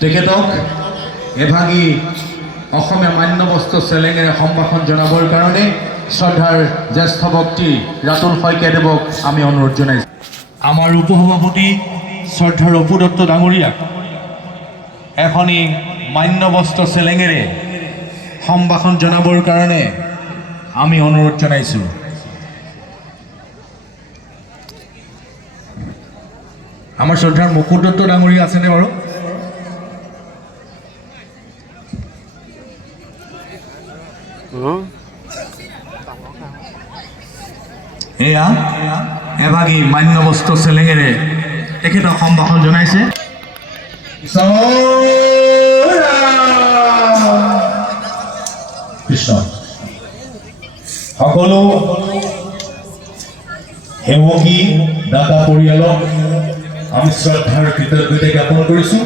তেখেতক এভাগী অসমীয়া মান্যবস্ত্ৰ চেলেঙেৰে সম্ভাষণ জনাবৰ কাৰণে শ্ৰদ্ধাৰ জ্যেষ্ঠ ব্যক্তি ৰাতুল শইকীয়াদেৱক আমি অনুৰোধ জনাইছোঁ। আমাৰ উপসভাপতি শ্ৰদ্ধাৰ অপু দত্ত ডাঙৰীয়াক এখনি মান্যবস্ত্ৰ চেলেঙেৰে সম্ভাষণ জনাবৰ কাৰণে আমি অনুৰোধ জনাইছোঁ। আমাৰ শ্ৰদ্ধাৰ মুকুট দত্ত ডাঙৰীয়া আছেনে বাৰু? এয়া এভাগী মান্যবস্ত্ৰ চেলেঙেৰে তেখেতক সম্ভাষণ জনাইছে। কৃষ্ণ সকলো সেৱকী দাতা পৰিয়ালক আমি শ্ৰদ্ধাৰ কৃতজ্ঞতা জ্ঞাপন কৰিছোঁ।